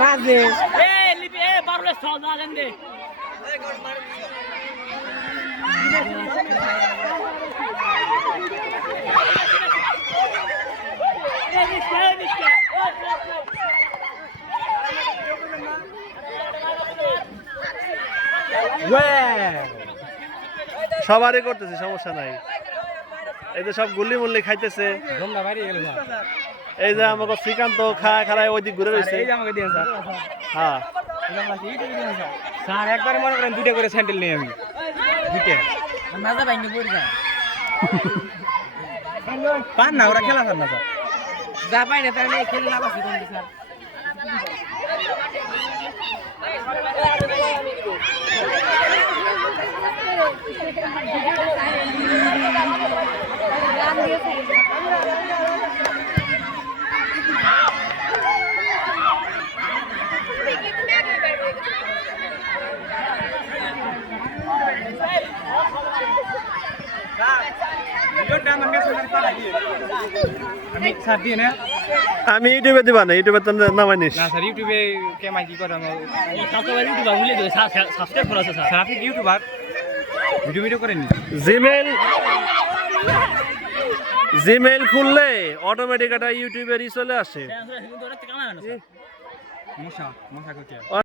মাঝে এ লিপি এ বারলে সল না দেন দে সবারই করতেছে, সমস্যা নাই। এই যে সব গুল্লি মুল্লি খাইতেছে। এই যে আমাকে শ্রীকান্ত খারায় ওই দিক ঘুরে রয়েছে। হ্যাঁ স্যার একবার মনে করেন দুটো করে স্যান্ডেল নেই আমি দুটো মাজা ভাঙে পড়ে যায় পান না ওরা খেলা পান না স্যার যা পাই না তাহলে খেলে লাভ আছে কোন স্যার আমি ইউটিউবে দিবা না, ইউটিউবে তো নামাই নিস না স্যার ইউটিউবে কেমাই কি করা কাকবাড়ি দিবা বুঝলে তো সাবস্ক্রাইব করা আছে স্যার স্যার আপনি ইউটিউবার ভিডিও করেন নি জিমেইল খুললে অটোমেটিক একটা ইউটিউবেরই চলে আসে। মশা মশা কোথায়